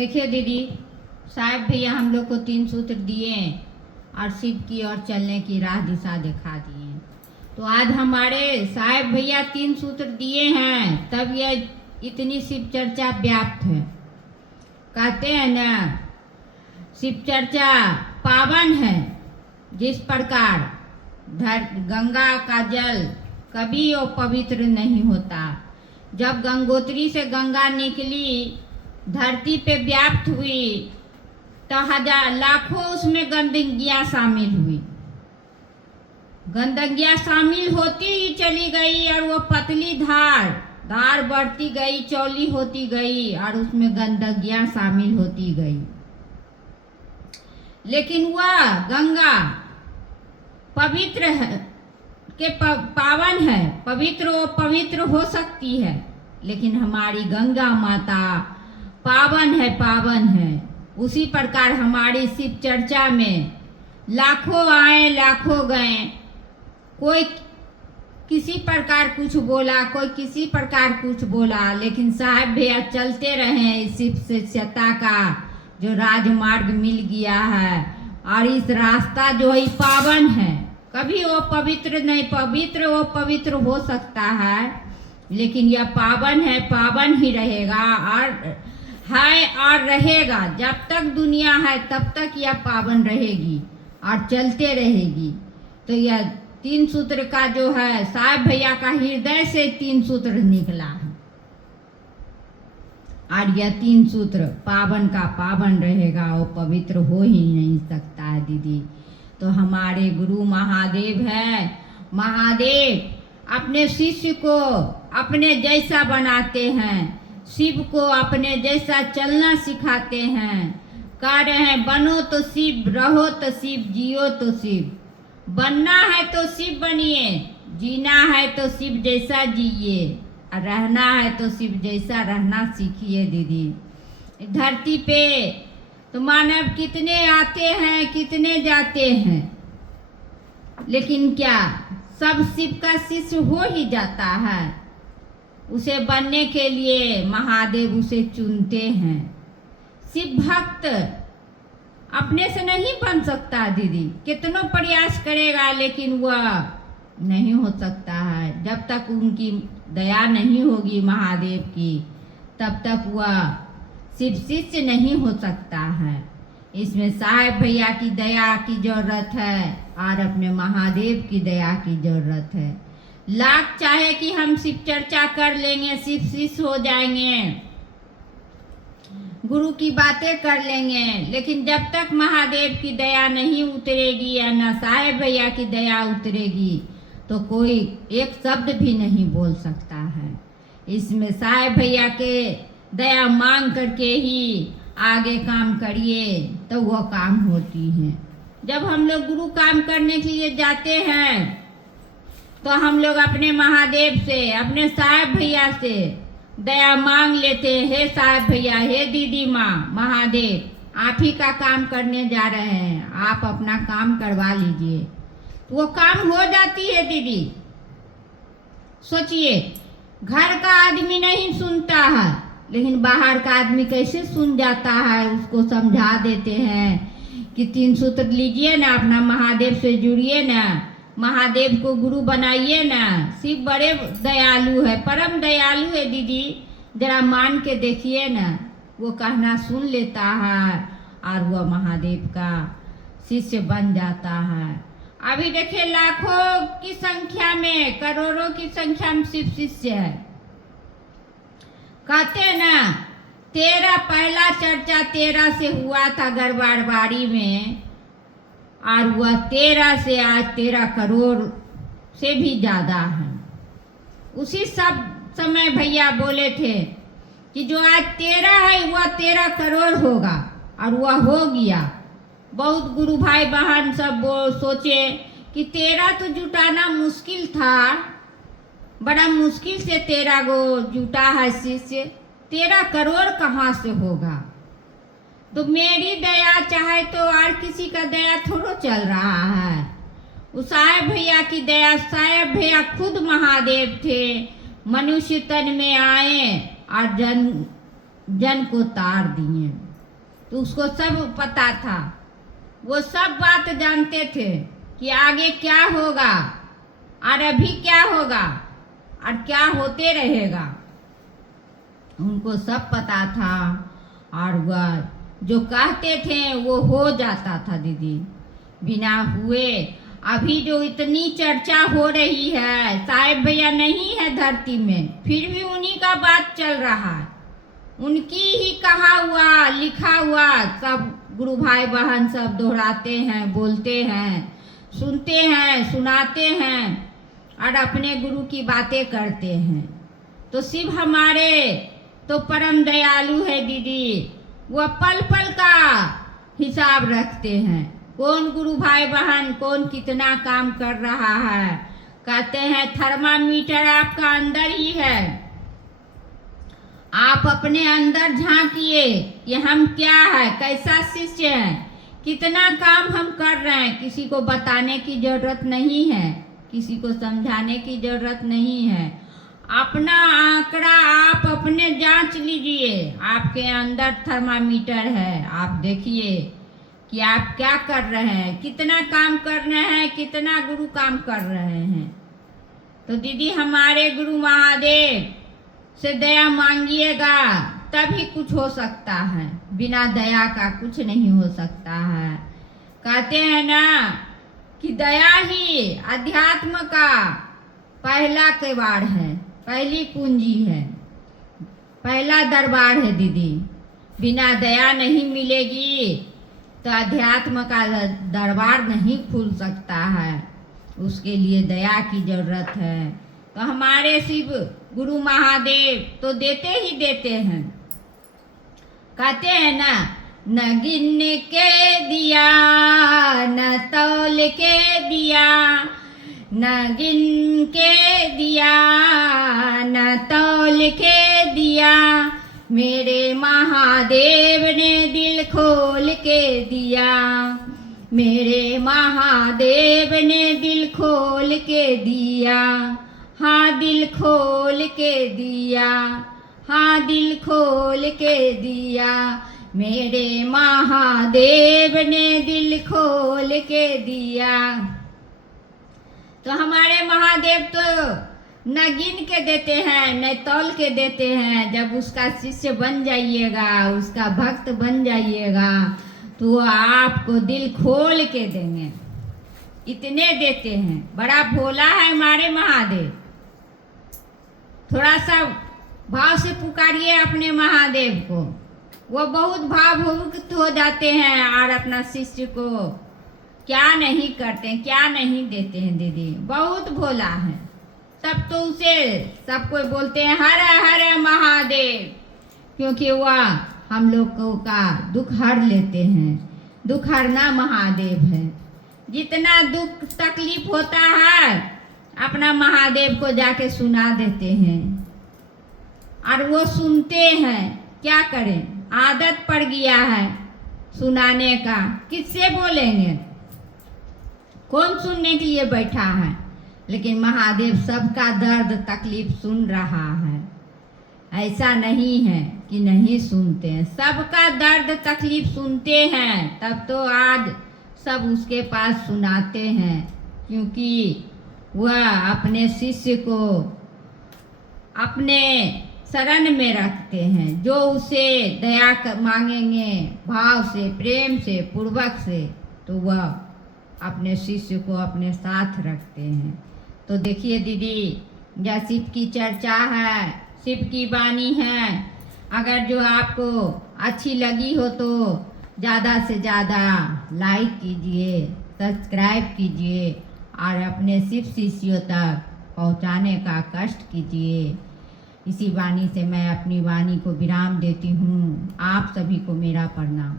देखिए दीदी, साहब भैया हम लोग को 3 सूत्र दिए और शिव की ओर चलने की राह दिशा दिखा दिए। तो आज हमारे साहब भैया 3 सूत्र दिए हैं, तब यह इतनी शिव चर्चा व्याप्त है। कहते हैं ना, शिव चर्चा पावन है। जिस प्रकार गंगा का जल कभी वो पवित्र नहीं होता। जब गंगोत्री से गंगा निकली, धरती पे व्याप्त हुई, तो लाखों उसमें गंदगियां शामिल हुई। गंदगियां शामिल होती ही चली गई और वो पतली धार बढ़ती गई, चौली होती गई और उसमें गंदगियां शामिल होती गई। लेकिन वह गंगा पवित्र है के पावन है, वो पवित्र हो सकती है। लेकिन हमारी गंगा माता पावन है। उसी प्रकार हमारी शिव चर्चा में लाखों आए लाखों गए। कोई किसी प्रकार कुछ बोला, कोई किसी प्रकार कुछ बोला, लेकिन साहब भैया चलते रहे। इस शिव सत्ता का जो राजमार्ग मिल गया है और इस रास्ता जो है पावन है। कभी वो पवित्र नहीं, वो पवित्र हो सकता है, लेकिन यह पावन है, पावन ही रहेगा और रहेगा। जब तक दुनिया है तब तक यह पावन रहेगी और चलते रहेगी। तो यह 3 सूत्र का जो है, साहब भैया का हृदय से 3 सूत्र निकला है और यह 3 सूत्र पावन का पावन रहेगा, वो पवित्र हो ही नहीं सकता है दीदी। तो हमारे गुरु महादेव है। महादेव अपने शिष्य को अपने जैसा बनाते हैं, शिव को अपने जैसा चलना सिखाते हैं। कह रहे हैं, बनो तो शिव, रहो तो शिव, जियो तो शिव। बनना है तो शिव बनिए, जीना है तो शिव जैसा जिए, और रहना है तो शिव जैसा रहना सीखिए दीदी। धरती पे तो मानव कितने आते हैं, कितने जाते हैं, लेकिन क्या सब शिव का शिष्य हो ही जाता है? उसे बनने के लिए महादेव उसे चुनते हैं। शिव भक्त अपने से नहीं बन सकता दीदी, कितनों प्रयास करेगा लेकिन वह नहीं हो सकता है। जब तक उनकी दया नहीं होगी महादेव की, तब तक वह शिव शिष्य नहीं हो सकता है। इसमें साहब भैया की दया की जरूरत है और अपने महादेव की दया की जरूरत है। लाख चाहे कि हम शिव चर्चा कर लेंगे, शिव शिष्य हो जाएंगे, गुरु की बातें कर लेंगे, लेकिन जब तक महादेव की दया नहीं उतरेगी या न साहब भैया की दया उतरेगी, तो कोई एक शब्द भी नहीं बोल सकता है। इसमें साहब भैया के दया मांग करके ही आगे काम करिए तो वह काम होती है। जब हम लोग गुरु काम करने के लिए जाते हैं तो हम लोग अपने महादेव से, अपने साहब भैया से दया मांग लेते हैं। हे साहब भैया, हे दीदी माँ, महादेव आप ही का काम करने जा रहे हैं, आप अपना काम करवा लीजिए। वो काम हो जाती है दीदी। सोचिए, घर का आदमी नहीं सुनता है, लेकिन बाहर का आदमी कैसे सुन जाता है। उसको समझा देते हैं कि 3 सूत्र लीजिए ना, अपना महादेव से जुड़िए ना, महादेव को गुरु बनाइए ना। शिव बड़े दयालु है, परम दयालु है दीदी, जरा मान के देखिए ना। वो कहना सुन लेता है और वह महादेव का शिष्य बन जाता है। अभी देखिए, लाखों की संख्या में, करोड़ों की संख्या में शिव शिष्य है। कहते हैं ना, पहला चर्चा 13 से हुआ था गरबारबाड़ी में, और वह 13 से आज 13 करोड़ से भी ज़्यादा है। उसी सब समय भैया बोले थे कि जो आज 13 है वह 13 करोड़ होगा, और वह हो गया। बहुत गुरु भाई बहन सब सोचे कि 13 तो जुटाना मुश्किल था, बड़ा मुश्किल से 13 गो जुटा है शिष्य, 13 करोड़ कहाँ से होगा? तो मेरी दया चाहे तो और किसी का दया थोड़ा चल रहा है। उस साहब भैया की दया, साहब भैया खुद महादेव थे, मनुष्य तन में आए और जन को तार दिए। तो उसको सब पता था, वो सब बात जानते थे कि आगे क्या होगा और अभी क्या होगा और क्या होते रहेगा, उनको सब पता था। और वह जो कहते थे वो हो जाता था दीदी, बिना हुए। अभी जो इतनी चर्चा हो रही है, साहेब भैया नहीं है धरती में, फिर भी उन्हीं का बात चल रहा है, उनकी ही कहा हुआ लिखा हुआ सब गुरु भाई बहन सब दोहराते हैं, बोलते हैं, सुनते हैं, सुनाते हैं और अपने गुरु की बातें करते हैं। तो शिव हमारे तो परम दयालु है दीदी, वह पल पल का हिसाब रखते हैं, कौन गुरु भाई बहन कौन कितना काम कर रहा है। कहते हैं थर्मामीटर आपका अंदर ही है, आप अपने अंदर झांकिए कि हम क्या है, कैसा शिष्य है, कितना काम हम कर रहे हैं। किसी को बताने की जरूरत नहीं है, किसी को समझाने की जरूरत नहीं है। अपना आंकड़ा आप अपने जांच लीजिए, आपके अंदर थर्मामीटर है, आप देखिए कि आप क्या कर रहे हैं, कितना काम कर रहे हैं, कितना गुरु काम कर रहे हैं। तो दीदी हमारे गुरु महादेव से दया मांगिएगा तभी कुछ हो सकता है, बिना दया का कुछ नहीं हो सकता है। कहते हैं ना कि दया ही अध्यात्म का पहला किवाड़ है, पहली कुंजी है, पहला दरबार है दीदी। बिना दया नहीं मिलेगी तो अध्यात्म का दरबार नहीं खुल सकता है, उसके लिए दया की जरूरत है। तो हमारे शिव गुरु महादेव तो देते ही देते हैं। कहते हैं ना, न गिन के दिया न तौल के दिया, न गिन के दिया न तौल के दिया, मेरे महादेव ने दिल खोल के दिया, मेरे महादेव ने दिल खोल के दिया। हाँ दिल खोल के दिया, हाँ दिल खोल के दिया, मेरे महादेव ने दिल खोल के दिया। तो हमारे महादेव तो न गिन के देते हैं न तौल के देते हैं। जब उसका शिष्य बन जाइएगा, उसका भक्त बन जाइएगा, तो आपको दिल खोल के देंगे, इतने देते हैं। बड़ा भोला है हमारे महादेव। थोड़ा सा भाव से पुकारिए अपने महादेव को, वो बहुत भावुक हो जाते हैं और अपना शिष्य को क्या नहीं करते हैं, क्या नहीं देते हैं दीदी। बहुत भोला है, सब तो उसे सब कोई बोलते हैं हर हर महादेव, क्योंकि वह हम लोगों का दुख हर लेते हैं। दुख हरना महादेव है। जितना दुख तकलीफ होता है अपना महादेव को जाके सुना देते हैं और वो सुनते हैं। क्या करें, आदत पड़ गया है सुनाने का, किससे बोलेंगे, कौन सुनने के लिए बैठा है। लेकिन महादेव सबका दर्द तकलीफ सुन रहा है, ऐसा नहीं है कि नहीं सुनते हैं, सबका दर्द तकलीफ सुनते हैं। तब तो आज सब उसके पास सुनाते हैं, क्योंकि वह अपने शिष्य को अपने शरण में रखते हैं। जो उसे दया मांगेंगे भाव से, प्रेम से, पूर्वक से, तो वह अपने शिष्य को अपने साथ रखते हैं। तो देखिए दीदी, या शिव की चर्चा है, शिव की वाणी है, अगर जो आपको अच्छी लगी हो तो ज़्यादा से ज़्यादा लाइक कीजिए, सब्सक्राइब कीजिए और अपने शिव शिष्यों तक पहुंचाने का कष्ट कीजिए। इसी वाणी से मैं अपनी वाणी को विराम देती हूँ। आप सभी को मेरा प्रणाम।